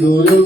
Guru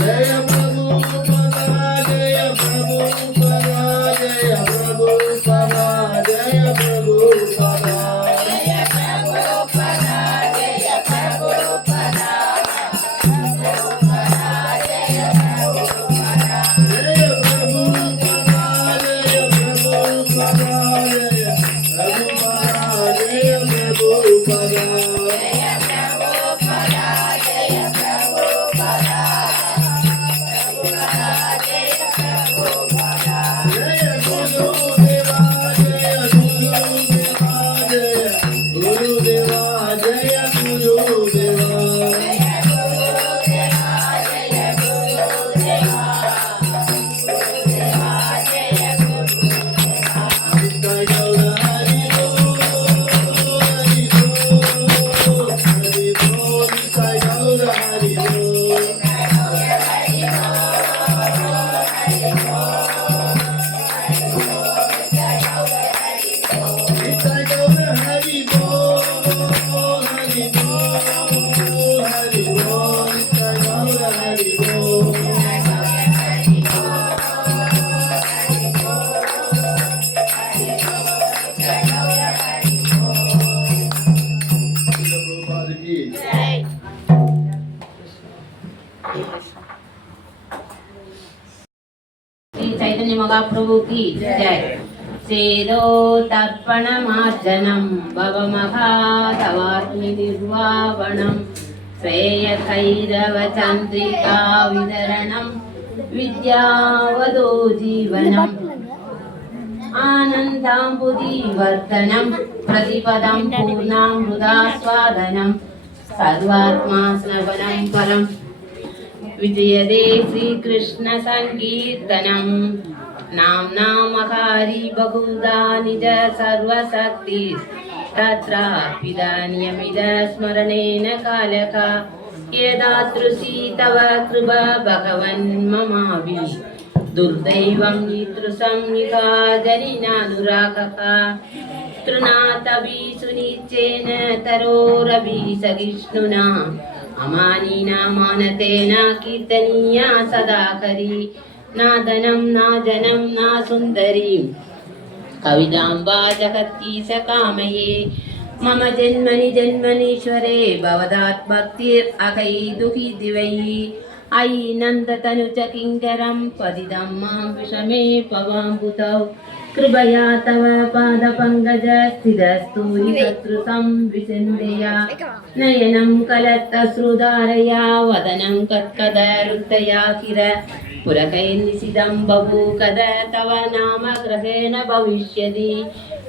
Yeah. Chaitanya మహాప్రభుకి జయ సేదోతర్పణమార్జనం భవమహాతవాగ్నిర్వావణం श्रेयखैरवचन्द्रिका वितरणं विद्यावदो जीवनम् आनन्दाम्बुदीवर्धनं प्रतिपदं पूर्णामृदास्वादनं सर्वात्मा स्नवनं परम् విజయదే శ్రీకృష్ణ సంకీర్తనం నామ్నా మహారి బహుదా నిజ సర్వశక్తి తత్రాపిదాన్యమిద స్మరణేన కాలక యదాతృశీ తవ కృప భగవన్ మమాభి దుర్దైవం నితృసం నికా జనినానురాగక తృణాతభి సునిచ్చేన తరోరభి సగిష్ణునా अमानीना मानतेन कीर्तनीया सदा करी न जनं न सुन्दरी कविताम्बा स कामये मम जन्मनि जन्मनीश्वरे भवदात् भक्तिरहै दिवै। अयि नन्दतनुचकिङ्करं पतितं मां विषमे पवाम्बुतौ। कृपया तव पादपङ्कज स्थितस्तूरिकर्तृकं विचिन्तय नयनं कलत्तश्रुधारया वदनं कत्कदरुक्तया किर पुरकैर्निशितं बभूकद तव नाम ग्रहेण भविष्यति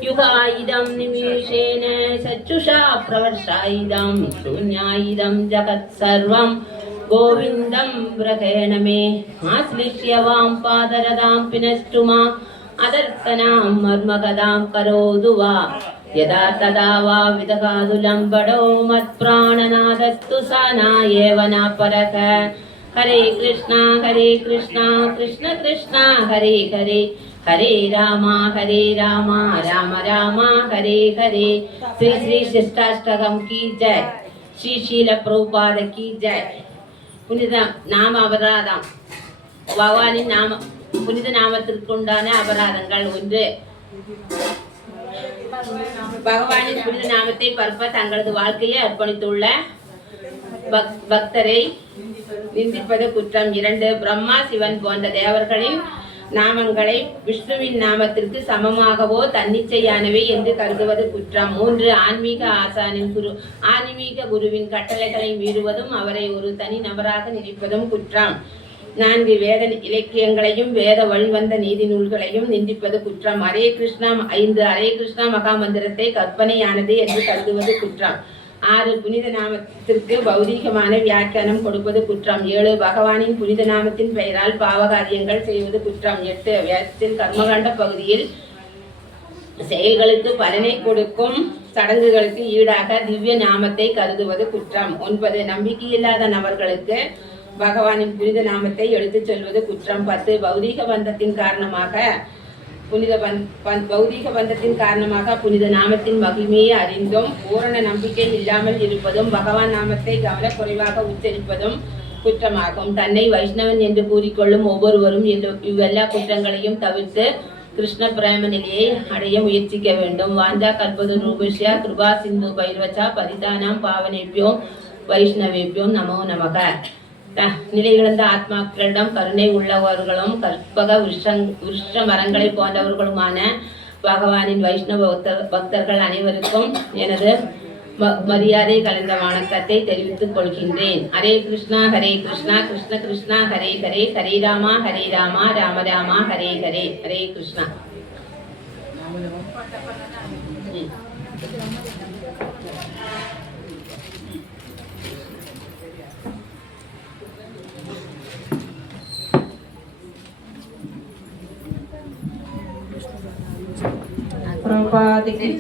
युगायुधं निमीषेण चक्षुषा प्रवर्षायुधं शून्यायुधं जगत्सर्वं गोविन्दं ग्रहेण मे आश्लिष्य वां पादरदां पिनष्टु मा अदर्शनां मर्मगदां करोतु वा यदा तदा वा विदगादुलम्बडो मत्प्राणनादस्तु सा नायेव न परः हरे कृष्णा हरे कृष्णा कृष्ण कृष्णा हरे हरे हरे राम हरे राम राम राम हरे हरे श्री श्री शिष्टाष्टकम की जय श्री शील प्रभुपाद की जय புனித நாம அபராதம் பகவானின் நாம புனித நாமத்திற்குண்டான அபராதங்கள் ஒன்று. பகவானின் புனித நாமத்தை பரப்ப தங்களது வாழ்க்கையை அர்ப்பணித்துள்ள பக்- பக்தரை நிந்திப்பது குற்றம். இரண்டு பிரம்மா சிவன் போன்ற தேவர்களின் நாமங்களை விஷ்ணுவின் நாமத்திற்கு சமமாகவோ தன்னிச்சையானவை என்று கருதுவது குற்றம். மூன்று ஆன்மீக ஆசானின் குரு ஆன்மீக குருவின் கட்டளைகளை மீறுவதும் அவரை ஒரு தனி நபராக நினைப்பதும் குற்றம். நான்கு வேத இலக்கியங்களையும் வேத வழிவந்த நீதி நூல்களையும் நிந்திப்பது குற்றம். ஹரே கிருஷ்ணா ஐந்து ஹரே கிருஷ்ணா மகா மந்திரத்தை கற்பனையானது என்று கருதுவது குற்றம். ஆறு புனித நாமத்திற்கு பௌதீகமான வியாக்கியானம் கொடுப்பது குற்றம். ஏழு பகவானின் புனித நாமத்தின் பெயரால் பாவகாரியங்கள் செய்வது குற்றம். எட்டு வேதத்தின் கர்மகாண்ட பகுதியில் செயல்களுக்கு பலனை கொடுக்கும் சடங்குகளுக்கு ஈடாக திவ்ய நாமத்தை கருதுவது குற்றம். ஒன்பது நம்பிக்கையில்லாத நபர்களுக்கு பகவானின் புனித நாமத்தை எடுத்துச் சொல்வது குற்றம். பத்து பௌதீக பந்தத்தின் காரணமாக புனித பந் பந் பௌதீக பந்தத்தின் காரணமாக புனித நாமத்தின் மகிமையை அறிந்தும் பூரண நம்பிக்கை இல்லாமல் இருப்பதும் பகவான் நாமத்தை கவனக்குறைவாக உச்சரிப்பதும் குற்றமாகும். தன்னை வைஷ்ணவன் என்று கூறிக்கொள்ளும் ஒவ்வொருவரும் இவ்வெல்லா குற்றங்களையும் தவிர்த்து கிருஷ்ண பிரேம நிலையை அடைய முயற்சிக்க வேண்டும். வாஞ்சா கல்பது ரூபிஷ்யா கிருபா சிந்து பைரவச்சா பரிதானாம் பாவனேபியோம் வைஷ்ணவேபியோம் நமோ நமக. நிலையிழந்த ஆத்மாக்களிடம் கருணை உள்ளவர்களும் கற்பக விருஷங் விருஷ மரங்களை போன்றவர்களுமான பகவானின் வைஷ்ணவ பக்தர் பக்தர்கள் அனைவருக்கும் எனது மரியாதை கலந்த வணக்கத்தை தெரிவித்துக் கொள்கின்றேன். ஹரே கிருஷ்ணா ஹரே கிருஷ்ணா கிருஷ்ண கிருஷ்ணா ஹரே ஹரே ஹரே ராமா ஹரே ராமா ராம ராமா ஹரே ஹரே ஹரே கிருஷ்ணா. ம். प्रभुपाद की